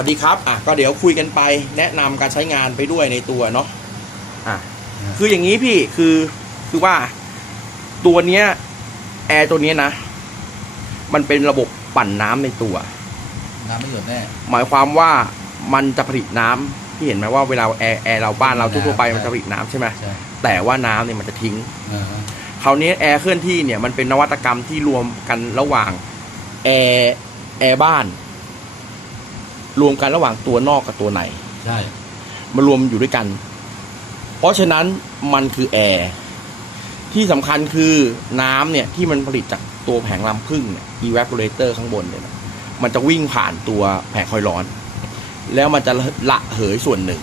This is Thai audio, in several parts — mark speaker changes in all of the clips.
Speaker 1: วัสดีครับอะก็เดี๋ยวคุยกันไปแนะนำการใช้งานไปด้วยในตัวเนาะอะคืออย่างนี้พี่คือคือว่าตัวเนี้ยแอร์ตัวเนี้ยนะ มันเป็นระบบปั่นน้ำในตัว
Speaker 2: น้ำไม่หยดแน่
Speaker 1: หมายความว่ามันจะผลิตน้ำพี่เห็นไหมว่าเวลาแอร์แอร์เราบ้านเราทั่วๆไปมันจะผลิตน้ำใช่ไหม
Speaker 2: ใช่
Speaker 1: แต่ว่าน้ำเนี่ยมันจะทิ้ง
Speaker 2: อ่าฮะ
Speaker 1: คราวนี้แอร์เคลื่อนที่เนี่ยมันเป็นนวัตกรรมที่รวมกันระหว่างแอร์แอร์บ้าน รวมกันระหว่างตัวนอกกับตัวใน
Speaker 2: ใช่
Speaker 1: มารวมอยู่ด้วยกัน เพราะฉะนั้นมันคือแอร์ที่สำคัญคือน้ำเนี่ยที่มันผลิตจากตัวแผงลำพึ่งเนี่ย evaporator ข้างบนเนี่ยนะมันจะวิ่งผ่านตัวแผงคอยล์ร้อน แล้วมันจะละเหยส่วนหนึ่ง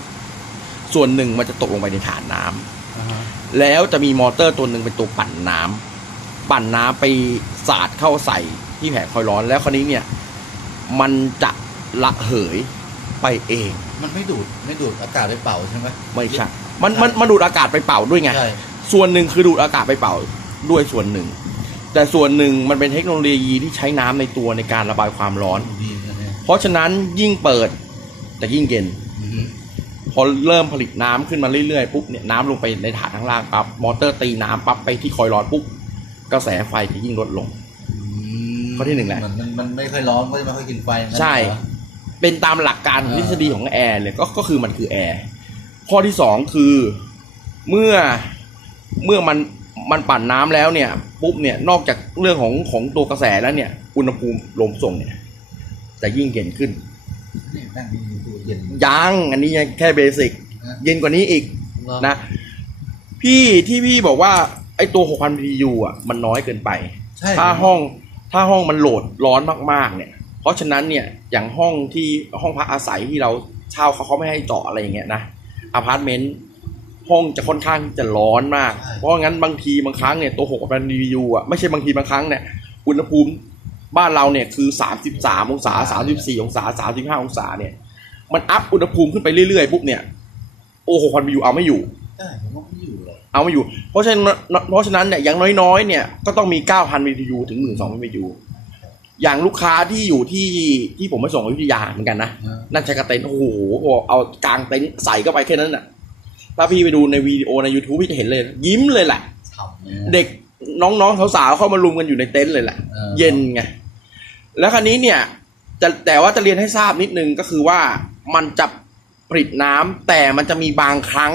Speaker 1: ส่วนหนึ่งมันจะตกลงไปในฐานน้ำ
Speaker 2: อ่าฮะ
Speaker 1: แล้วจะมีมอเตอร์ตัวหนึ่งเป็นตัวปั่นน้ำปั่นน้ำไปสาดเข้าใส่ที่แผงคอยล์ร้อนแล้วคราวนี้เนี่ย มันจะ ละเหยไปเอง
Speaker 2: มันไม่ดูดไม่ดูดอากาศไปเป่าใช่ไหม
Speaker 1: ไม่ใช่ มันมันมันดูดอากาศไปเป่าด้วยไง
Speaker 2: ใช่
Speaker 1: ส่วนหนึ่งคือดูดอากาศไปเป่าด้วยส่วนหนึ่ง แต่ส่วนหนึ่งมันเป็นเทคโนโลยีที่ใช้น้ำในตัวในการระบายความร้อน
Speaker 2: ดีนะเนี่ย
Speaker 1: เพราะฉะนั้นยิ่งเปิดจะยิ่งเย็น
Speaker 2: อือฮึ
Speaker 1: พอเริ่มผลิตน้ำขึ้นมาเรื่อยๆปุ๊บเนี่ยน้ำลงไปในถาดข้างล่างปั๊บมอเตอร์ตีน้ำปั๊บไปที่คอยล์ร้อนปุ๊บกระแสไฟจะยิ่งลดลง
Speaker 2: อืม
Speaker 1: ข้อที่หนึ่งแหละ
Speaker 2: มันมันมันไม่ค่อยร้อนก็จะไม่ค่อยกินไฟงั้น
Speaker 1: ใช่
Speaker 2: เหรอ
Speaker 1: เป็นตามหลักการของ
Speaker 2: อ่า
Speaker 1: ทฤษฎีของแอร์เลยก็ก็คือมันคือแอร์ข้อที่สองคือเมื่อเมื่อมันมันปั่นน้ำแล้วเนี่ย ปุ๊บเนี่ยนอกจากเรื่องของของตัวกระแสแล้วเนี่ย อุณหภูมิลมส่งเนี่ยจะยิ่งเย็นขึ้น
Speaker 2: นี่นั่งดีๆตัวเย็น
Speaker 1: ยังอันนี้ยังแค่เบสิก
Speaker 2: นะ
Speaker 1: เย็นกว่านี้อีก
Speaker 2: เหรอ
Speaker 1: นะ พี่ที่พี่บอกว่า ไอ้ตัว 6,000 BTU อะ มันน้อยเกินไป
Speaker 2: ใช่
Speaker 1: ถ้าห้องถ้าห้องมันโหลดร้อนมากๆ เนี่ย เพราะฉะนั้นเนี่ยอย่างห้องที่ห้องพักอาศัยที่เราเช่าเขาเขาไม่ให้เจาะอะไรอย่างเงี้ยนะอพาร์ตเมนต์ห้องจะค่อนข้างที่จะร้อนมาก เพราะงั้นบางทีบางครั้งเนี่ยตัว6,000 BTU อะไม่ใช่บางทีบางครั้งเนี่ยอุณหภูมิบ้านเราเนี่ยคือ33องศา34องศา35องศาเนี่ย มันอัพอุณหภูมิขึ้นไปเรื่อยๆปุ๊บเนี่ยโอ้6,000 BTU เอาไม่อยู่
Speaker 2: ใช่ผมว่าไม่อยู่หรอก
Speaker 1: เอาไม่อยู่ เพราะฉะนั้นเพราะฉะนั้นเนี่ยอย่างน้อยๆเนี่ยก็ต้องมี 9,000 BTU ถึง 12,000 BTU อย่างลูกค้าที่อยู่ที่ที่ผมไปส่งอยุธยาเหมือนกันนะ
Speaker 2: นะ
Speaker 1: นั่นใช้กระเต็นท์โอ้โหเอากางเต็นท์ใส่เข้าไปแค่นั้นน่ะถ้าพี่ไปดูในวิดีโอใน YouTube พี่จะเห็นเลย ยิ้มเลยแหละ
Speaker 2: ฉ่ำเลยนะ
Speaker 1: เด็กน้องๆสาวๆเข้ามารุมกันอยู่ในเต็นท์เลยแหละ
Speaker 2: ออ
Speaker 1: เย็นไง แล้วคราวนี้เนี่ยจะแต่ว่าจะเรียนให้ทราบนิดนึงก็คือว่ามันจะผลิตน้ำแต่มันจะมีบางครั้ง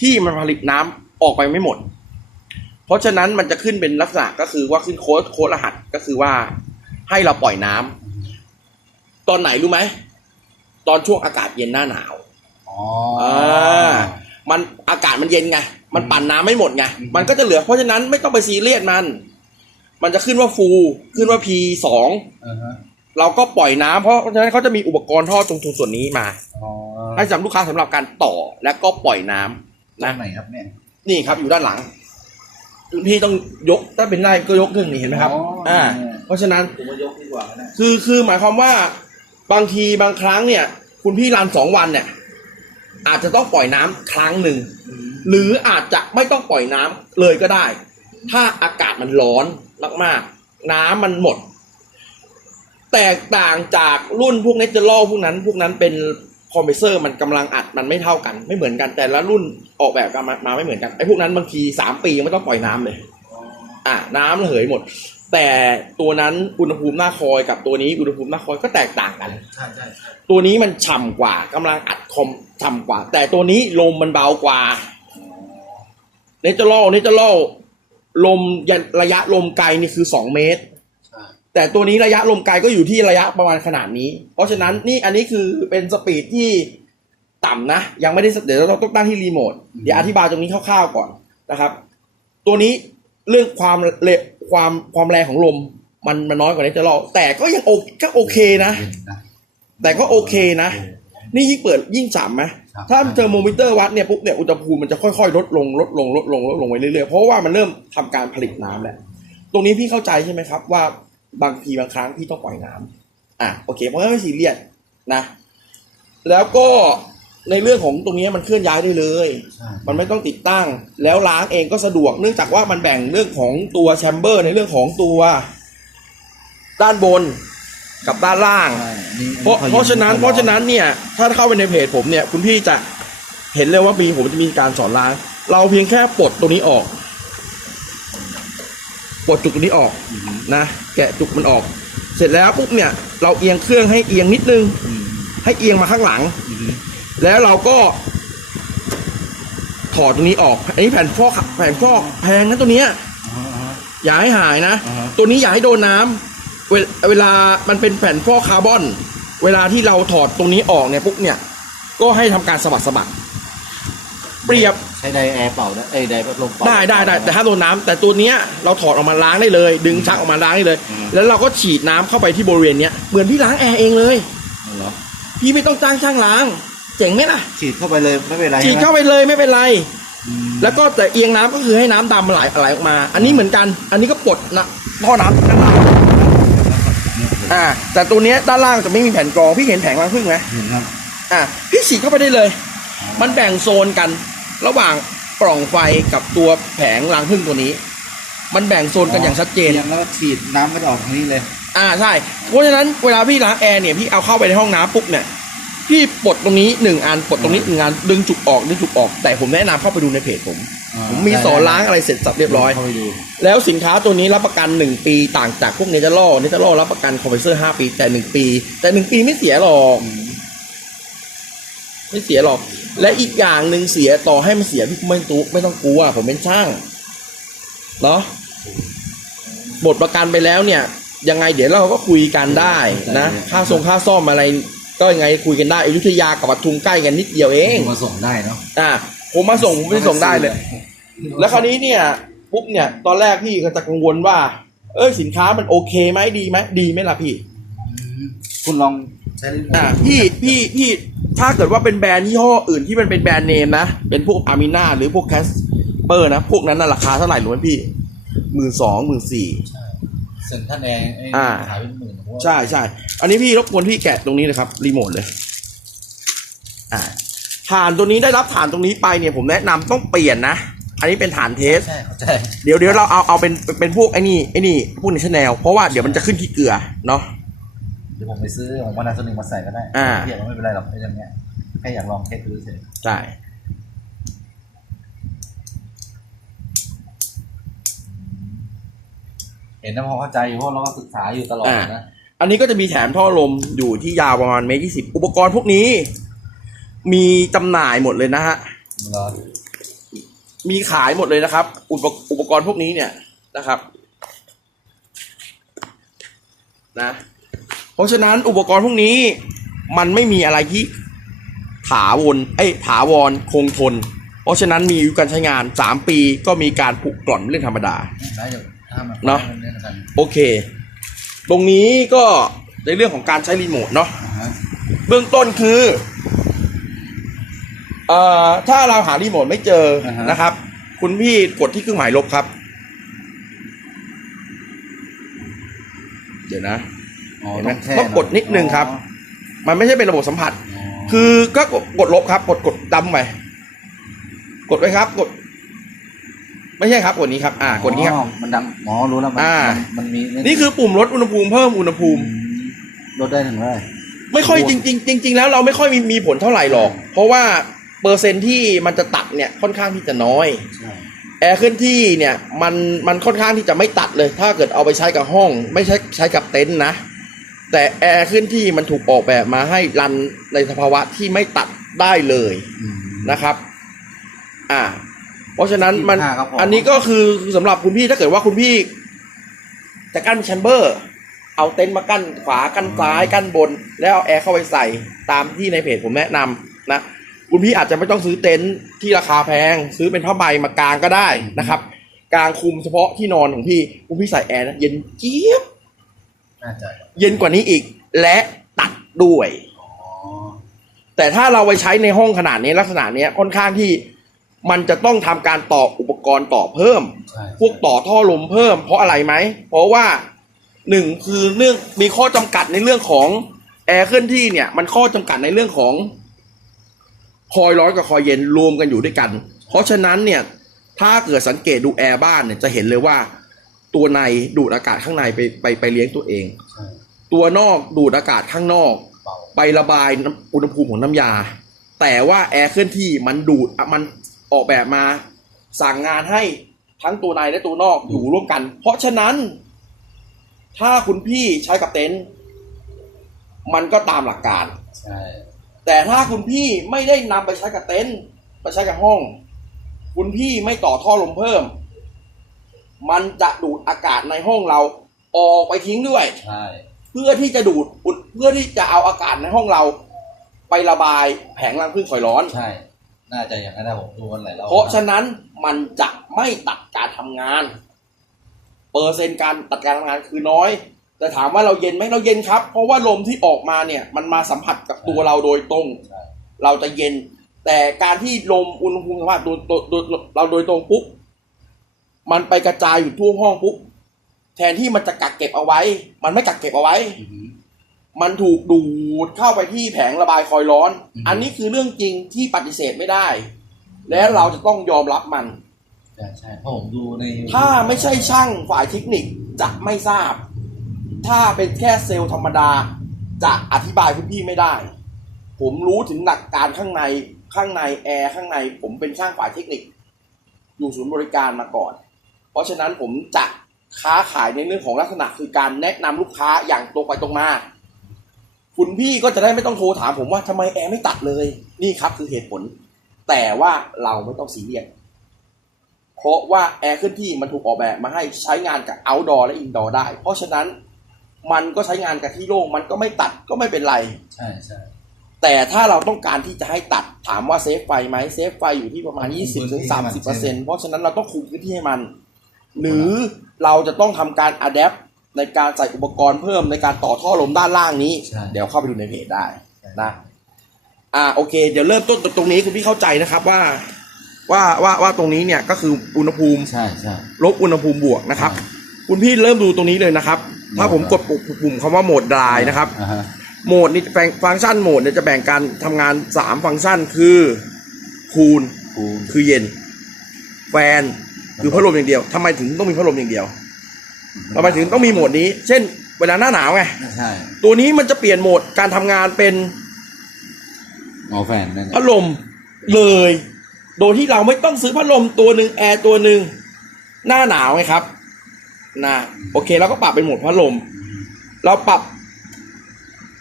Speaker 1: ที่มันผลิตน้ำออกไปไม่หมด เพราะฉะนั้นมันจะขึ้นเป็นลักษณะก็คือว่าขึ้นโค้ดโค้ดรหัสก็คือว่าให้เราปล่อยน้ำตอนไหนรู้ไหม ตอนช่วงอากาศเย็นหน้าหนาว
Speaker 2: อ๋อ
Speaker 1: อ่ามันอากาศมันเย็นไง มันปั่นน้ำไม่หมดไง
Speaker 2: อืม
Speaker 1: มันก็จะเหลือ เพราะฉะนั้นไม่ต้องไปซีเรียสมัน มันจะขึ้นว่าฟูขึ้นว่า P สอง
Speaker 2: อ่าฮะ
Speaker 1: เราก็ปล่อยน้ำเพราะฉะนั้นเขาจะมีอุปกรณ์ท่อตรงส่วนนี้มา
Speaker 2: อ๋อ
Speaker 1: ให้สำหรับลูกค้าสำหรับการต่อและก็ปล่อยน้ำ
Speaker 2: ตร
Speaker 1: นะ
Speaker 2: งไหนครับเนี่ย
Speaker 1: นี่ครับอยู่ด้านหลัง คุณพี่ต้องยกถ้าเป็นไร่ก็ยกขึ้นนี่เห็นไหมครับอ่า เพราะฉะนั้น
Speaker 2: ผมว่ายกดีกว่านะ
Speaker 1: คือคือหมายความว่าบางทีบางครั้งเนี่ย คุณพี่รันสองวันเนี่ย อาจจะต้องปล่อยน้ำครั้งหนึ่ง หรืออาจจะไม่ต้องปล่อยน้ำเลยก็ได้ ถ้าอากาศมันร้อนมากๆ น้ำมันหมด แตกต่างจากรุ่นพวกเนเจอรัลพวกนั้น พวกนั้นเป็น คอมเพรสเซอร์มันกำลังอัดมันไม่เท่ากันไม่เหมือนกันแต่ละรุ่นออกแบบกันมามาไม่เหมือนกันไอ้พวกนั้นบางทีสามปียังไม่ต้องปล่อยน้ำเลย อะน้ำระเหยหมด แต่ตัวนั้นอุณหภูมิหน้าคอยกับตัวนี้อุณหภูมิหน้าคอยก็แตกต่างกัน
Speaker 2: ใช่ใช่ใช่
Speaker 1: ตัวนี้มันฉ่ำกว่ากำลังอัดคอมฉ่ำกว่า แต่ตัวนี้ลมมันเบากว่าเนเจอรัลเนเจอรัลลมยันระยะลมไกลนี่คือสองเมตร
Speaker 2: ใช่
Speaker 1: แต่ตัวนี้ระยะลมไกลก็อยู่ที่ระยะประมาณขนาดนี้ เพราะฉะนั้นนี่อันนี้คือเป็นสปีดที่ต่ำนะ ยังไม่ได้เดี๋ยวเราต้องตั้งที่รีโมทเดี๋ยวอธิบายตรงนี้คร่าวๆก่อนนะครับ ตัวนี้เรื่องความเร็วความความแรงของลมมันมันน้อยกว่าเนเจอรัลแต่ก็ยังโอก็โอเคนะ
Speaker 2: เย็นนะ
Speaker 1: แต่ก็โอเคนะ นี่ยิ่งเปิดยิ่งฉ่ำไหม
Speaker 2: ครับ
Speaker 1: ถ้าเทอร์โมมิเตอร์วัดเนี่ยปุ๊บเนี่ยอุณหภูมิมันจะค่อยๆ ลดลงลดลงลดลงลดลงไปเรื่อยๆเพราะว่ามันเริ่มทำการผลิตน้ำแล้วตรงนี้พี่เข้าใจใช่ไหมครับว่า บางทีบางครั้งพี่ต้องปล่อยน้ำอะโอเคเพราะงั้นไม่ซีเรียสนะ แล้วก็ในเรื่องของตรงนี้มันเคลื่อนย้ายได้เลย
Speaker 2: ใช่
Speaker 1: มันไม่ต้องติดตั้ง แล้วล้างเองก็สะดวก เนื่องจากว่ามันแบ่งเรื่องของตัวแชมเบอร์ในเรื่องของตัวด้านบนกับด้านล่าง
Speaker 2: ใช่อันนี้
Speaker 1: เพราะเพราะฉะนั้นเพราะฉะนั้นเนี่ย ถ้าเข้าไปในเพจผมเนี่ย คุณพี่จะเห็นเลยว่ามีผมจะมีการสอนล้าง เราเพียงแค่ปลดตัวนี้ออก ปลดจุกตัวนี้ออก
Speaker 2: อ
Speaker 1: นะ แกะจุกมันออก เสร็จแล้วปุ๊บเนี่ย เราเอียงเครื่องให้เอียงนิดนึง ให้เอียงมาข้างหลัง แล้วเราก็ ถอดตรงนี้ออก อันนี้แผ่นฟอกแผ่นฟอกแพงนะตัวเนี้ย
Speaker 2: อ
Speaker 1: ย่าให้หายนะ ตัวนี้อย่าให้โดนน้ำเวลเวลามันเป็นแผ่นฟอกคาร์บอน เวลาที่เราถอดตรงนี้ออกเนี่ยปุ๊บเนี่ย ก็ให้ทำการสะบัดสะบัด เปรียบ
Speaker 2: ใช้ไดแอร์เป่าได้เอ้ยไดพัดลมเป่า
Speaker 1: ได้ได้ได้แต่ถ้าโดนน้ำแต่ตัวเนี้ยเราถอดออกมาล้างได้เลย ดึงชักออกมาล้างได้เลย
Speaker 2: อืม
Speaker 1: แล้วเราก็ฉีดน้ำเข้าไปที่บริเวณเนี้ยเหมือนพี่ล้างแอร์เองเลย
Speaker 2: เหรอ
Speaker 1: พี่ไม่ต้องจ้างช่างล้าง เจ๋งไหมล่ะ
Speaker 2: ฉีดเข้าไปเลยไม่เป็นไร
Speaker 1: ฉีด
Speaker 2: ใช่ไหม
Speaker 1: เข้าไปเลยไม่เป็นไร
Speaker 2: อืม
Speaker 1: แล้วก็แต่เอียงน้ำก็คือให้น้ำดำไหลไหลออกมา อันนี้เหมือนกัน อันนี้ก็ปลดนะท่อน้ำด้านล่างอ่า แต่ตัวเนี้ยด้านล่างจะไม่มีแผ่นกรองพี่เห็นแผงรังผึ้งไหม
Speaker 2: เห็นครับ
Speaker 1: อ่าพี่ฉีดเข้าไปได้เลย มันแบ่งโซนกัน ระหว่างปล่องไฟกับตัวแผงรังผึ้งตัวนี้ มันแบ่งโซนกันอย่างชัดเจน
Speaker 2: เตรียมแล้วก็ฉีดน้ำไม่ออกทางนี้เลย
Speaker 1: อ่าใช่ เพราะฉะนั้นเวลาพี่ล้างแอร์เนี่ยพี่เอาเข้าไปในห้องน้ำปุ๊บเนี่ยพี่ปลดตรงนี้หนึ่งอันปลดตรงนี้หนึ่งอันดึงจุกออกดึงจุกออก แต่ผมแนะนำเข้าไปดูในเพจผม
Speaker 2: อ่า
Speaker 1: ผมมีสอนล้างอะไรเสร็จสับเรียบร้อย
Speaker 2: เข้าไปดู
Speaker 1: แล้วสินค้าตัวนี้รับประกัน 1 ปีต่างจากพวกเนเจอร์โลเนเจอร์โลรับประกันคอมเพรสเซอร์5ปีแต่ 1 ปี แต่ 1 ปีไม่เสียหรอก
Speaker 2: อืม
Speaker 1: ไม่เสียหรอก และอีกอย่างหนึ่งเสียต่อให้มันเสียพี่ไม่ตู้ไม่ต้องกลัวผมเป็นช่างเนาะบทประกันไปแล้วเนี่ย ยังไงเดี๋ยวเราก็คุยกันได้นะค่าส่งค่าซ่อมอะไร ก็ยังไงคุยกันได้อยุธยากับปทุมใกล้กันนิดเดียวเอง
Speaker 2: มาส่งได้เนาะ
Speaker 1: อ่าผมมาส่งผมไปส่งได้เลย แล้วคราวนี้เนี่ยปุ๊บเนี่ยตอนแรกพี่ก็จะกังวลว่า เอ้ยสินค้ามันโอเคไหมดีไหมดีไหมล่ะพี่
Speaker 2: คุณลองใช้รีโมท
Speaker 1: อ่าพี่พี่พี่ ถ้าเกิดว่าเป็นแบรนด์ยี่ห้ออื่นที่มันเป็นแบรนด์เนมนะ เป็นพวกอามิน่าหรือพวกแคสเปอร์นะ พวกนั้นน่ะราคาเท่าไหร่รู้ไหมพี่หมื่นสองหมื่นสี่
Speaker 2: ใช่เซ็นทรัลแอร์ไอ้
Speaker 1: อ่า
Speaker 2: ขายเป็นหมื่นผมว่า
Speaker 1: ใช่ใช่อันนี้พี่รบกวนพี่แกะตรงนี้เลยครับ รีโมทเลย อ่าฐานตัวนี้ได้รับฐานตรงนี้ไปเนี่ยผมแนะนำต้องเปลี่ยนนะ อันนี้เป็นฐานเทส
Speaker 2: ใช่เข้าใจ
Speaker 1: เดี๋ยวเดี๋ยวเราเอาเอาเป็นเป็นพวกไอ้นี่ไอ้นี่พวกในชแนลเพราะว่าเดี๋ยวมันจะขึ้นที่เกลือเนาะ
Speaker 2: เดี๋ยวผมไปซื้อของวันนั้นตัวหนึ่งมาใส่ก็ได้
Speaker 1: อ่า
Speaker 2: เดี๋ยวไม่เป็นไรหรอกไอ้เรื่องเนี้ยแค่อยากลองเทสดูเฉย
Speaker 1: ใช่
Speaker 2: เห็นนะพอเข้าใจอยู่เพราะเราก็ศึกษาอยู่ตลอดนะ
Speaker 1: อันนี้ก็จะมีแถมท่อลมอยู่ที่ยาวประมาณเมตรยี่สิบอุปกรณ์พวกนี้ มีจำหน่ายหมดเลยนะฮะ
Speaker 2: เหรอ
Speaker 1: มีขายหมดเลยนะครับ อุปอุปกรณ์พวกนี้เนี่ยนะครับ นะ เพราะฉะนั้นอุปกรณ์พวกนี้มันไม่มีอะไรที่ถาวรเอ้ยถาวรคงทน เพราะฉะนั้นมีอายุการใช้งาน 3 ปีก็มีการผุกร่อนเป็นเรื่องธรรมดา
Speaker 2: ได้เดี๋ยวถ้ามัน
Speaker 1: เนอะ
Speaker 2: มัเล่นกัน
Speaker 1: โอเค ตรงนี้ก็ในเรื่องของการใช้รีโมทเนาะ
Speaker 2: อ่าฮะ
Speaker 1: เบื้องต้นคือเอ่อถ้าเราหารีโมทไม่เจออา
Speaker 2: ฮะ
Speaker 1: นะครับ คุณพี่กดที่เครื่องหมายลบครับ เดี๋ยวนะ
Speaker 2: อ๋อ
Speaker 1: เห็นไหม
Speaker 2: ต้องแช่
Speaker 1: ต้องกดนิดนึงครับมันไม่ใช่เป็นระบบสัมผัส คือก็กดกดลบครับ กดกดดำไปกดไว้ครับ กด ไม่ใช่ครับกดนี้ครับ อ่ากดนี้ครับ
Speaker 2: อ๋อมันดังอ๋อรู้แล้วมัน
Speaker 1: อ่า
Speaker 2: มันมันมี
Speaker 1: นี่คือปุ่มลดอุณหภูมิเพิ่มอุณหภูมิ
Speaker 2: ลดได้ถึงเท่าไหร่
Speaker 1: ไม่ค่อยจริงๆจริงๆแล้วเราไม่ค่อยมีมีผลเท่าไหร่หรอก เพราะว่าเปอร์เซ็นต์ที่มันจะตัดเนี่ยค่อนข้างที่จะน้อย
Speaker 2: ใช่
Speaker 1: แอร์เคลื่อนที่เนี่ยมันมันค่อนข้างที่จะไม่ตัดเลย ถ้าเกิดเอาไปใช้กับห้อง ไม่ใช้ใช้กับเต็นท์นะ แต่แอร์เคลื่อนที่มันถูกออกแบบมาให้รันในสภาวะที่ไม่ตัดได้เลย
Speaker 2: อืม
Speaker 1: นะครับ อ่า เพราะฉะนั้นมัน
Speaker 2: 25ครับผม
Speaker 1: อันนี้ก็คือสำหรับคุณพี่ถ้าเกิดว่าคุณพี่ จะกั้นแชมเบอร์ เอาเต็นท์มากั้นขวากั้นซ้ายกั้นบน แล้วเอาแอร์เข้าไปใส่ตามที่ในเพจผมแนะนำนะคุณพี่อาจจะไม่ต้องซื้อเต็นท์ที่ราคาแพง ซื้อเป็นผ้าใบมากางก็ได้นะครับ กางคุมเฉพาะที่นอนของพี่คุณพี่ใส่แอร์นะเย็นเจี๊ยบ
Speaker 2: น่าจะ
Speaker 1: เย็นกว่านี้อีก และตัดด้วย
Speaker 2: อ๋อ
Speaker 1: แต่ถ้าเราไปใช้ในห้องขนาดนี้ลักษณะเนี้ยค่อนข้างที่มันจะต้องทำการต่ออุปกรณ์ต่อเพิ่ม
Speaker 2: ใช่
Speaker 1: พวกต่อท่อลมเพิ่ม เพราะอะไรไหม เพราะว่าหนึ่งคือเรื่องมีข้อจำกัดในเรื่องของแอร์เคลื่อนที่เนี่ย มันข้อจำกัดในเรื่องของ คอยร้อนกับคอยเย็นรวมกันอยู่ด้วยกัน เพราะฉะนั้นเนี่ย ถ้าเกิดสังเกตดูแอร์บ้านเนี่ยจะเห็นเลยว่า ตัวในดูดอากาศข้างในไปไปไปเลี้ยงตัวเอง
Speaker 2: ใช่
Speaker 1: ตัวนอกดูดอากาศข้างนอก
Speaker 2: เบา
Speaker 1: ไประบายน้ำอุณหภูมิของน้ำยา แต่ว่าแอร์เคลื่อนที่มันดูดอะมันออกแบบมาสั่งงานให้ทั้งตัวในและตัวนอกอยู่ร่วมกัน เพราะฉะนั้น ถ้าคุณพี่ใช้กับเต็นท์มันก็ตามหลักการ
Speaker 2: ใช่
Speaker 1: แต่ถ้าคุณพี่ไม่ได้นำไปใช้กับเต็นท์ไปใช้กับห้อง คุณพี่ไม่ต่อท่อลมเพิ่ม มันจะดูดอากาศในห้องเราออกไปทิ้งด้วย
Speaker 2: ใช่
Speaker 1: เพื่อที่จะดูดอุดเพื่อที่จะเอาอากาศในห้องเรา ไประบายแผงรังผึ้งฝอยร้อน
Speaker 2: ใช่ น่าจะอย่างนั้นนะผมดูกันหลายรอบ
Speaker 1: เพราะฉะนั้นมันจะไม่ตัดการทำงาน เปอร์เซ็นต์การตัดการทำงานคือน้อย แต่ถามว่าเราเย็นไหมเราเย็นครับ เพราะว่าลมที่ออกมาเนี่ย มันมาสัมผัสกับตัวเราโดยตรง
Speaker 2: ใช่
Speaker 1: เราจะเย็น แต่การที่ลมอุณหภูมิสัมผัสโดยโดยโดยเราโดยตรงปุ๊บ มันไปกระจายอยู่ทั่วห้องปุ๊บแทนที่มันจะกักเก็บเอาไว้ มันไม่กักเก็บเอาไว้
Speaker 2: อือหือ
Speaker 1: มันถูกดูดเข้าไปที่แผงระบายคอยร้อน
Speaker 2: อืม
Speaker 1: อันนี้คือเรื่องจริงที่ปฏิเสธไม่ได้ และเราจะต้องยอมรับมัน
Speaker 2: ใช่ใช่เพราะผมดูใน
Speaker 1: ถ้าไม่ใช่ช่างฝ่ายเทคนิคจะไม่ทราบ ถ้าเป็นแค่เซลล์ธรรมดา จะอธิบายคุณพี่ไม่ได้ ผมรู้ถึงหลักการข้างในข้างในแอร์ข้างใน ผมเป็นช่างฝ่ายเทคนิค อยู่ศูนย์บริการมาก่อน เพราะฉะนั้นผมจะค้าขายในเรื่องของลักษณะคือการแนะนำลูกค้าอย่างตรงไปตรงมาคุณพี่ก็จะได้ไม่ต้องโทรถามผมว่าทำไมแอร์ไม่ตัดเลย นี่ครับคือเหตุผล แต่ว่าเราไม่ต้องซีเรียสเพราะว่าแอร์เคลื่อนที่มันถูกออกแบบมาให้ใช้งานกับ outdoor และ indoor ได้ เพราะฉะนั้นมันก็ใช้งานกับที่โล่งมันก็ไม่ตัดก็ไม่เป็นไร
Speaker 2: ใช่ใช่
Speaker 1: แต่ถ้าเราต้องการที่จะให้ตัดถามว่าเซฟไฟไหมเซฟไฟอยู่ที่ประมาณ 20-30%เพราะฉะนั้นเราต้องคุมพื้นที่ให้มัน หรือเราจะต้องทำการอัดแอปในการใส่อุปกรณ์เพิ่มในการต่อท่อลมด้านล่างนี้
Speaker 2: ใช่
Speaker 1: เดี๋ยวเข้าไปดูในเพจได้นะอ่าโอเค เดี๋ยวเริ่มต้นตรงนี้คุณพี่เข้าใจนะครับว่าว่าว่าว่าตรงนี้เนี่ยก็คืออุณหภูมิ
Speaker 2: ใช่ใช่
Speaker 1: ลบอุณหภูมิบวกนะครับ
Speaker 2: ใช่
Speaker 1: คุณพี่เริ่มดูตรงนี้เลยนะครับ ถ้าผม
Speaker 2: โหมด
Speaker 1: กดปุ่มปุ่มคำว่าโหมดดรายนะครับ
Speaker 2: อ่าฮะ
Speaker 1: โหมดนี่แบ่งฟังก์ชันโหมดเนี่ยจะแบ่งการทำงาน3ฟังก์ชันคือคูล
Speaker 2: คูณ
Speaker 1: คือเย็น แฟน คือพัดลมอย่างเดียวทำไมถึงต้องมีพัดลมอย่างเดียวทำไมถึงต้องมีโหมดนี้ เช่น เวลาหน้าหนาวไง
Speaker 2: ใช่
Speaker 1: ตัวนี้มันจะเปลี่ยนโหมดการทำงานเป็น
Speaker 2: หมอแฟนนั่น
Speaker 1: พัดลมเลย โดยที่เราไม่ต้องซื้อพัดลมตัวหนึ่งแอร์ตัวหนึ่งหน้าหนาวไงครับนะโอเคเราก็ปรับเป็นโหมดพัดลม เราปรับ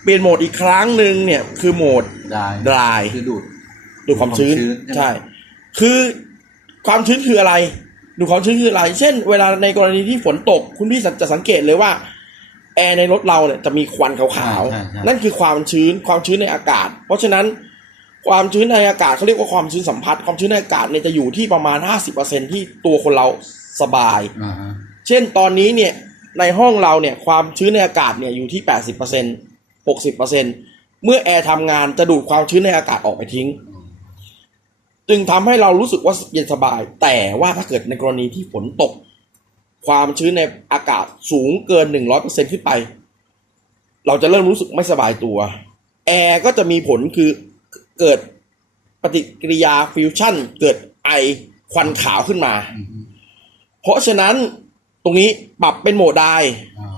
Speaker 1: เปลี่ยนโหมดอีกครั้งหนึ่งเนี่ย คือโหมด
Speaker 2: ได้
Speaker 1: dry
Speaker 2: คือดูด
Speaker 1: ดูดความชื้น
Speaker 2: ความชื้นใช่ไหม
Speaker 1: ใช่ คือความชื้นคืออะไร ดูความชื้นคืออะไร เช่น เวลาในกรณีที่ฝนตก คุณพี่จะสังเกตเลยว่า แอร์ในรถเราเนี่ยจะมีควันขาว
Speaker 2: ใช่ใช่
Speaker 1: ๆ นั่นคือความชื้นความชื้นในอากาศ เพราะฉะนั้นความชื้นในอากาศเขาเรียกว่าความชื้นสัมผัส ความชื้นในอากาศเนี่ยจะอยู่ที่ประมาณ 50%ที่ตัวคนเราสบาย
Speaker 2: อ่าฮะ
Speaker 1: เช่นตอนนี้เนี่ยในห้องเราเนี่ยความชื้นในอากาศเนี่ยอยู่ที่ 80% 60%เมื่อแอร์ทำงานจะดูดความชื้นในอากาศออกไปทิ้ง
Speaker 2: อืม
Speaker 1: จึงทำให้เรารู้สึกว่าเย็นสบาย แต่ว่าถ้าเกิดในกรณีที่ฝนตก ความชื้นในอากาศสูงเกิน 100%ขึ้นไป เราจะเริ่มรู้สึกไม่สบายตัว แอร์ก็จะมีผลคือเกิดปฏิกิริยาฟิวชั่น เกิดไอควันขาวขึ้นมา
Speaker 2: อืมอืม
Speaker 1: เพราะฉะนั้นตรงนี้ปรับเป็นโหมดได้
Speaker 2: อ๋อ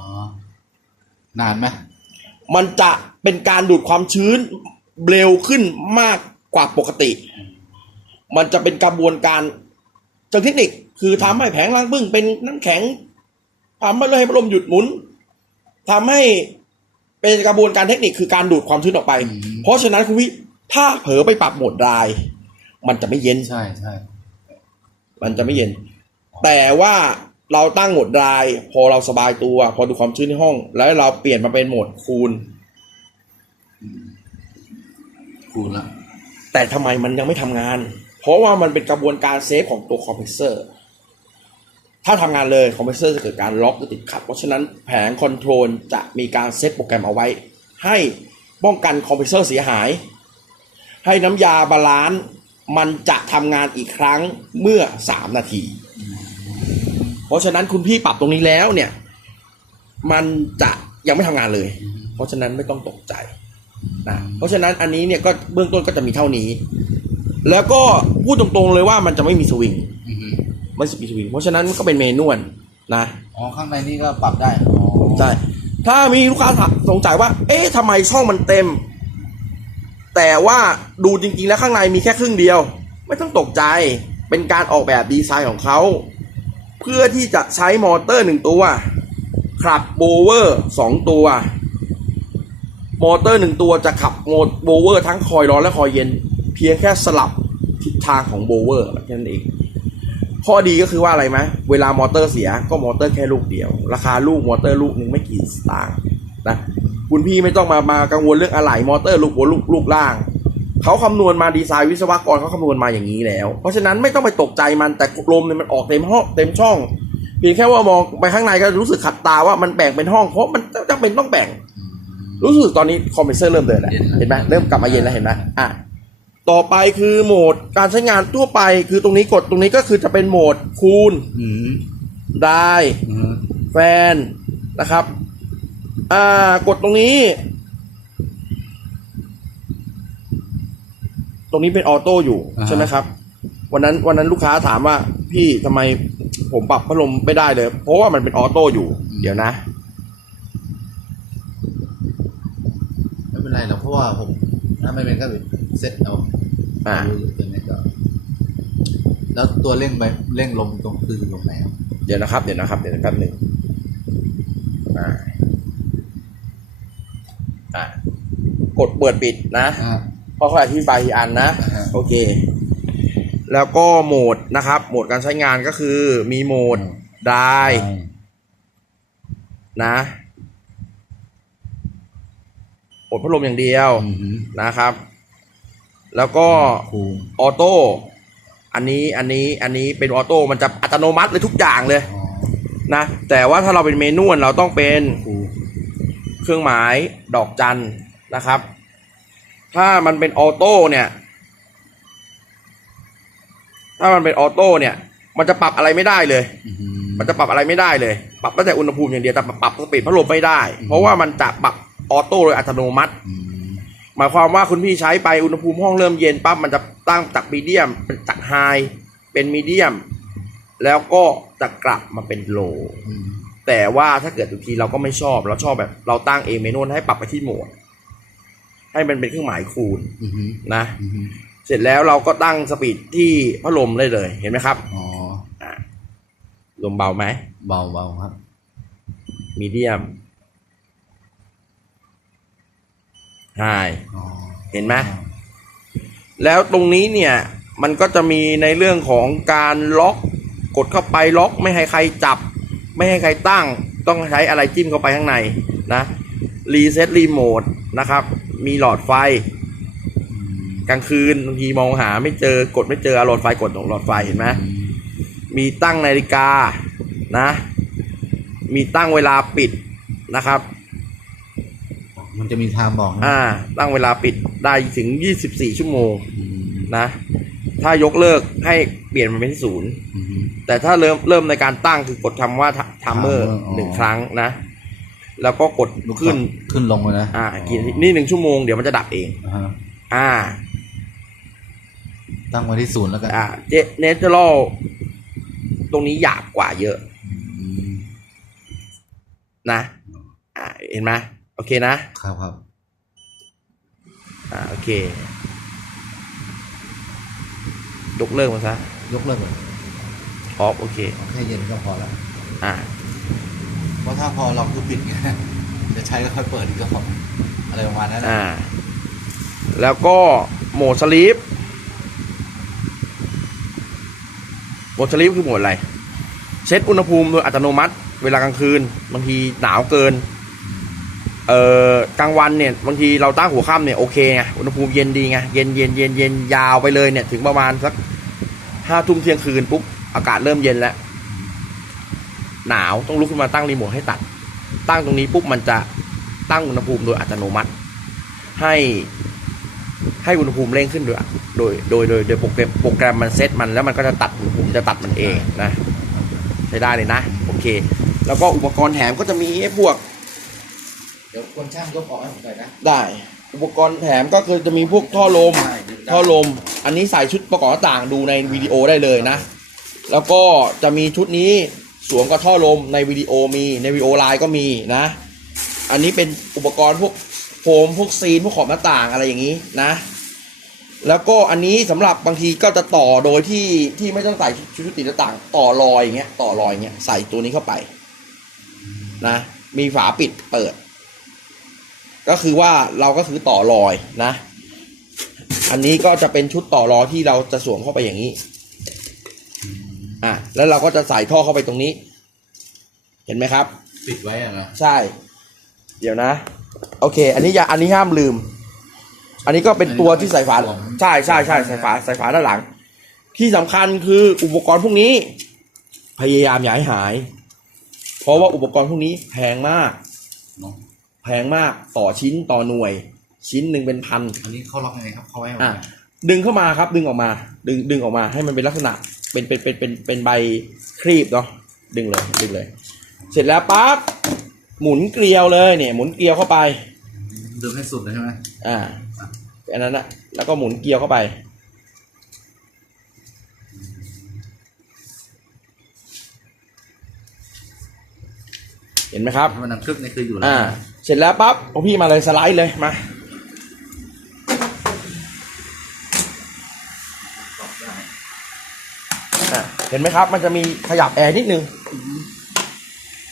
Speaker 2: นานไหม
Speaker 1: มันจะเป็นการดูดความชื้นเร็วขึ้นมากกว่าปกติ มันจะเป็นกระบวนการเชิงเทคนิค คือทำให้แผงล้างบึ้งเป็นน้ำแข็งทำให้ให้พัดลมหยุดหมุนทำให้เป็นกระบวนการเทคนิคคือการดูดความชื้นออกไป
Speaker 2: อืม
Speaker 1: เพราะฉะนั้นคุณวิถ้าเผลอไปปรับโหมดดราย มันจะไม่เย็น
Speaker 2: ใช่ใช่
Speaker 1: มันจะไม่เย็น แต่ว่าเราตั้งโหมดดราย พอเราสบายตัว พอดูความชื้นในห้อง แล้วเราเปลี่ยนมาเป็นโหมดคูล
Speaker 2: อืมคูณละ
Speaker 1: แต่ทำไมมันยังไม่ทำงาน เพราะว่ามันเป็นกระบวนการเซฟของตัวคอมเพรสเซอร์ ถ้าทำงานเลยคอมเพรสเซอร์จะเกิดการล็อกหรือติดขัด เพราะฉะนั้นแผงคอนโทรลจะมีการเซตโปรแกรมเอาไว้ ให้ป้องกันคอมเพรสเซอร์เสียหาย ให้น้ำยาบาลานซ์มันจะทำงานอีกครั้งเมื่อ 3 นาที เพราะฉะนั้นคุณพี่ปรับตรงนี้แล้วเนี่ย มันจะยังไม่ทำงานเลย เพราะฉะนั้นไม่ต้องตกใจนะเพราะฉะนั้นอันนี้เนี่ยก็เบื้องต้นก็จะมีเท่านี้ แล้วก็พูดตรงๆเลยว่ามันจะไม่มีสวิง
Speaker 2: อืม
Speaker 1: ไม่มีสวิง เพราะฉะนั้นก็เป็นเมนวลนะ
Speaker 2: อ๋อข้างในนี่ก็ปรับได้อ๋อ
Speaker 1: ใช่ถ้ามีลูกค้าสงสัยว่า เอ๊ะทำไมช่องมันเต็ม แต่ว่าดูจริงๆแล้วข้างในมีแค่ครึ่งเดียว ไม่ต้องตกใจเป็นการออกแบบดีไซน์ของเขา เพื่อที่จะใช้มอเตอร์หนึ่งตัวขับโบเวอร์สองตัว มอเตอร์หนึ่งตัวจะขับโมโบเวอร์ทั้งคอยร้อนและคอยเย็น เพียงแค่สลับทิศทางของโบเวอร์แค่นั้นเอง ข้อดีก็คือว่าอะไรไหมเวลามอเตอร์เสียก็มอเตอร์แค่ลูกเดียว ราคาลูกมอเตอร์ลูกหนึ่งไม่กี่สตางค์นะคุณพี่ไม่ต้องมามากังวลเรื่องอะไหล่มอเตอร์ลูกหัวลูกลูกล่างเขาคำนวณมาดีไซน์วิศวกรเขาคำนวณมาอย่างนี้แล้ว เพราะฉะนั้นไม่ต้องไปตกใจมันแต่ลมเนี่ยมันออกเต็มห้องเต็มช่องเพียงแค่ว่ามองไปข้างในก็รู้สึกขัดตาว่ามันแบ่งเป็นห้องเพราะมันจำเป็นต้องแบ่ง รู้สึกตอนนี้คอมเพรสเซอร์เริ่มเดินแล้ว
Speaker 2: เย็นแล้ว
Speaker 1: เห็นไหมเริ่มกลับมาเย็นแล้วเห็นไหมอะ ต่อไปคือโหมดการใช้งานทั่วไป คือตรงนี้กดตรงนี้ก็คือจะเป็นโหมดคูณ
Speaker 2: อืม
Speaker 1: ได้
Speaker 2: อืม
Speaker 1: แฟนนะครับ อ่ากดตรงนี้ ตรงนี้เป็นออโต้อยู่ใช่ไหมครับ วันนั้นวันนั้นลูกค้าถามว่าพี่ทำไมผมปรับพัดลมไม่ได้เลย เพราะว่ามันเป็นออโต้อยู่ เดี๋ยวนะ
Speaker 2: ไม่เป็นไรหรอกเพราะว่าผมถ้าไม่เป็นก็ เซ็ตเอา
Speaker 1: อ่า
Speaker 2: ดูตัวนี้ก็แล้วตัวเร่งไปเร่งลมตรงคือลงไหนครับ
Speaker 1: เดี๋ยวนะครับ เดี๋ยวนะครับ เดี๋ยวแป๊บหนึ่งอ่าอ่ากดเปิดปิดนะ
Speaker 2: อ่า
Speaker 1: เพราะเขาอธิบายทีอันนะ
Speaker 2: อ่าฮะ
Speaker 1: โอเค แล้วก็โหมดนะครับ โหมดการใช้งานก็คือมีโหมดได้นะโหมดพัดลมอย่างเดียว
Speaker 2: อืมฮึ
Speaker 1: นะครับ แล้วก็
Speaker 2: คูณ
Speaker 1: ออโต้อันนี้อันนี้อันนี้เป็นออโต้มันจะอัตโนมัติเลยทุกอย่างเลย
Speaker 2: อ๋อ
Speaker 1: นะแต่ว่าถ้าเราเป็นเมนูเราต้องเป็น
Speaker 2: คูณ
Speaker 1: เครื่องหมายดอกจันนะครับ ถ้ามันเป็นออโต้เนี่ยถ้ามันเป็นออโต้เนี่ย มันจะปรับอะไรไม่ได้เลย
Speaker 2: อืมฮึ
Speaker 1: มันจะปรับอะไรไม่ได้เลย ปรับตั้งแต่อุณหภูมิอย่างเดียวแต่ปรับสปีดพัดลมไม่ได้ เพราะว่ามันจะปรับออโต้โดยอัตโนมัติ
Speaker 2: อืม
Speaker 1: หมายความว่าคุณพี่ใช้ไปอุณหภูมิห้องเริ่มเย็นปั๊บมันจะตั้งจากมีเดียมเป็นจากไฮเป็นมีเดียม แล้วก็จะกลับมาเป็นโล
Speaker 2: อืม
Speaker 1: แต่ว่าถ้าเกิดบางทีเราก็ไม่ชอบเราชอบแบบ เราตั้งเองเมนูให้ปรับไปที่โหมด ให้มันเป็นเครื่องหมายคูณ
Speaker 2: อืมฮึ
Speaker 1: นะ
Speaker 2: อืมฮึ
Speaker 1: เสร็จแล้วเราก็ตั้งสปีดที่พัดลมได้เลย เห็นไหมครับ
Speaker 2: อ๋อ
Speaker 1: อะลมเบาไหม
Speaker 2: เบาเบาครับ
Speaker 1: มีเดียม ไฮ
Speaker 2: อ๋อ
Speaker 1: เห็นไหมแล้วตรงนี้เนี่ยมันก็จะมีในเรื่องของการล็อกกดเข้าไปล็อกไม่ให้ใครจับ ไม่ให้ใครตั้ง ต้องใช้อะไรจิ้มเข้าไปข้างในนะรีเซ็ตรีโมทนะครับ มีหลอดไฟ
Speaker 2: อืม
Speaker 1: กลางคืนบางทีมองหาไม่เจอกดไม่เจอเอาหลอดไฟกดตรงหลอดไฟเห็นไหม
Speaker 2: อืม
Speaker 1: มีตั้งนาฬิกานะ มีตั้งเวลาปิดนะครับ
Speaker 2: มันจะมีไทม์บอกนะ
Speaker 1: อ่า ตั้งเวลาปิดได้ถึง 24 ชั่วโมง
Speaker 2: อืม
Speaker 1: นะ ถ้ายกเลิกให้เปลี่ยนมันเป็นที่ศูนย์
Speaker 2: อืมฮึ
Speaker 1: แต่ถ้าเริ่มเริ่มในการตั้งคือกดคำว่าทัมเมอร์
Speaker 2: timer อ๋อ
Speaker 1: หนึ่งครั้งนะ แล้วก็กดขึ้น
Speaker 2: ขึ้นลงเลยนะ
Speaker 1: อ่ากี่นี่หนึ่งชั่วโมงเดี๋ยวมันจะดับเอง
Speaker 2: อ่าฮะ
Speaker 1: อ่า
Speaker 2: ตั้งไว้ที่ศูนย์แล้วกัน
Speaker 1: อ่าเจเนเชอรัลตรงนี้หยาบกว่าเยอะ
Speaker 2: อืม
Speaker 1: นะ อ่า เห็นไหม โอเคนะ
Speaker 2: ครับครับ
Speaker 1: อ่า โอเค ยกเลิกมันซะ
Speaker 2: ยกเลิกเลย
Speaker 1: ออฟโอเค
Speaker 2: เอาแค่เย็นก็พอแล้ว
Speaker 1: อ่า
Speaker 2: เพราะถ้าพอเราคือปิดไง จะใช้ก็ค่อยเปิดอีกก็พออะไรประมาณนั้นนะ
Speaker 1: อ่า แล้วก็โหมดสลีปโหมดสลีปคือโหมดอะไรเช็ดอุณหภูมิโดยอัตโนมัติ เวลากลางคืน บางทีหนาวเกิน เอ่อกลางวันเนี่ยบางทีเราตั้งหัวค่ำเนี่ยโอเคไงอุณหภูมิเย็นดีไงเย็นเย็นเย็นเย็นยาวไปเลยเนี่ยถึงประมาณสักห้าทุ่มเที่ยงคืนปุ๊บอากาศเริ่มเย็นแล้ว หนาวต้องลุกขึ้นมาตั้งรีโมทให้ตัด ตั้งตรงนี้ปุ๊บมันจะตั้งอุณหภูมิโดยอัตโนมัติ ให้ให้อุณหภูมิเร่งขึ้นโดยโดยโดยโดยโดยโปรแกรมโปรแกรมมันเซตมันแล้วมันก็จะตัดอุณหภูมิจะตัดมันเองนะใช้ได้เลยนะ โอเค แล้วก็อุปกรณ์แถมก็จะมีไอ้พวก
Speaker 2: ดี๋ยวคนช่างยกออกให้ผมหน่อยนะ
Speaker 1: ได้อุปกรณ์แถมก็คือจะมีพวกท่อลม
Speaker 2: ได้ได้
Speaker 1: ท่อลม อันนี้ใส่ชุดประกอบหน้าต่างดูในวิดีโอได้เลยนะ แล้วก็จะมีชุดนี้สวมกับท่อลมในวิดีโอมีในวิดีโอไลน์ก็มีนะ อันนี้เป็นอุปกรณ์พวกโฟมพวกซีนพวกขอบหน้าต่างอะไรอย่างนี้นะ แล้วก็อันนี้สำหรับบางทีก็จะต่อโดยที่ที่ไม่ต้องใส่ชุดติดหน้าต่าง ต่อรอยอย่างเงี้ยต่อรอยอย่างเงี้ยใส่ตัวนี้เข้าไปนะ มีฝาปิดเปิด ก็คือว่าเราก็คือต่อรอยนะ อันนี้ก็จะเป็นชุดต่อรอยที่เราจะสวมเข้าไปอย่างนี้ อะแล้วเราก็จะใส่ท่อเข้าไปตรงนี้ เห็นไหมครับ
Speaker 2: ปิดไว้อะนะ
Speaker 1: ใช่ เดี๋ยวนะ โอเค อันนี้อย่าอันนี้ห้ามลืม อันนี้ก็เป็นตัวที่ใส่ฝาใช่ใช่ใช่ใส่ฝาใส่ฝาด้านหลัง ที่สำคัญคืออุปกรณ์พวกนี้ พยายามอย่าให้หาย เพราะว่าอุปกรณ์พวกนี้แพงมาก
Speaker 2: เนาะ
Speaker 1: แพงมากต่อชิ้นต่อหน่วย ชิ้นหนึ่งเป็นพัน
Speaker 2: อันนี้เขาล็อกยังไงครับเขาไว้ยังไง
Speaker 1: อะดึงเข้ามาครับดึงออกมา ดึงดึงออกมาให้มันเป็นลักษณะเป็นเป็นเป็นเป็นเป็นใบครีบเนาะดึงเลยดึงเลย เสร็จแล้วปั๊บหมุนเกลียวเลยเนี่ย หมุนเกลียวเข้าไป
Speaker 2: ดึงให้สุดเลยใช่ไหม
Speaker 1: อ่าอันนั้นนะแล้วก็หมุนเกลียวเข้าไป เห็นไหมครับ
Speaker 2: ถ้ามันดังคลึกนี่คืออยู่แล้ว
Speaker 1: อ่า เสร็จแล้วปั๊บเอาพี่มาเลยสไลด์เลยมา
Speaker 2: ตอบได้
Speaker 1: อะเห็นไหมครับ มันจะมีขยับแอร์นิดนึง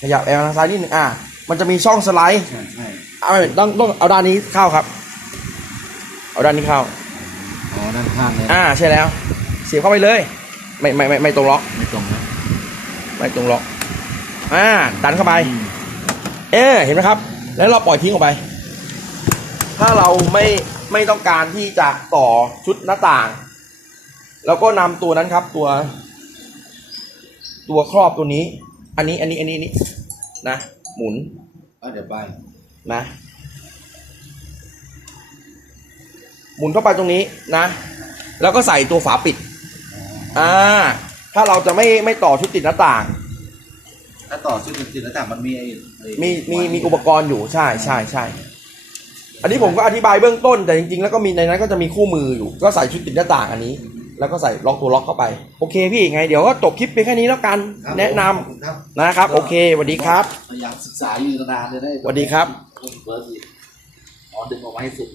Speaker 1: ขยับแอร์ทางซ้ายนิดนึงอ่า มันจะมีช่องสไลด์
Speaker 2: ใช่ใช่
Speaker 1: เอาไม่ต้องต้องเอาด้านนี้เข้าครับ เอาด้านนี้เข้า
Speaker 2: อ๋อด้านข้างเนี่ย
Speaker 1: อ่าใช่แล้ว เสียบเข้าไปเลย ไม่ไม่ไม่ไม่ตรงล็อก
Speaker 2: ไม่ตรงนะ
Speaker 1: ไม่ตรงล็อกอ่าดันเข้าไป เอ๊ะเห็นไหมครับ แล้วเราปล่อยทิ้งออกไป ถ้าเราไม่ไม่ต้องการที่จะต่อชุดหน้าต่างเราก็นำตัวนั้นครับตัว ตัวครอบตัวนี้ อันนี้อันนี้อันนี้อันนี้นะหมุน
Speaker 2: อะเดี๋ยวไป
Speaker 1: นะ หมุนเข้าไปตรงนี้นะ แล้วก็ใส่ตัวฝาปิดอ่าถ้าเราจะไม่ไม่ต่อชุดติดหน้าต่าง
Speaker 2: ถ้าต่อชุดติดๆแล้วแต่มันมีไอ้ไอ้
Speaker 1: มีมีมีอุปกรณ์อยู่ใช่ใช่ใช่อันนี้ผมก็อธิบายเบื้องต้นแต่จริงๆ แล้วก็มีในนั้นก็จะมีคู่มืออยู่ ก็ใส่ชุดติดหน้าต่างอันนี้ แล้วก็ใส่ล็อกตัวล็อกเข้าไป โอเคพี่ไง เดี๋ยวก็จบคลิปเพียงแค่นี้แล้วกัน
Speaker 2: ครับ
Speaker 1: แนะนำ
Speaker 2: ขอบคุณครับ
Speaker 1: นะครับ โอเคสวัสดีครับ
Speaker 2: พยายามศึกษาอยู่นานเลยได้
Speaker 1: สวัสดีครับ
Speaker 2: เบิร์ดสิอ๋อดึงออกมาให้สุด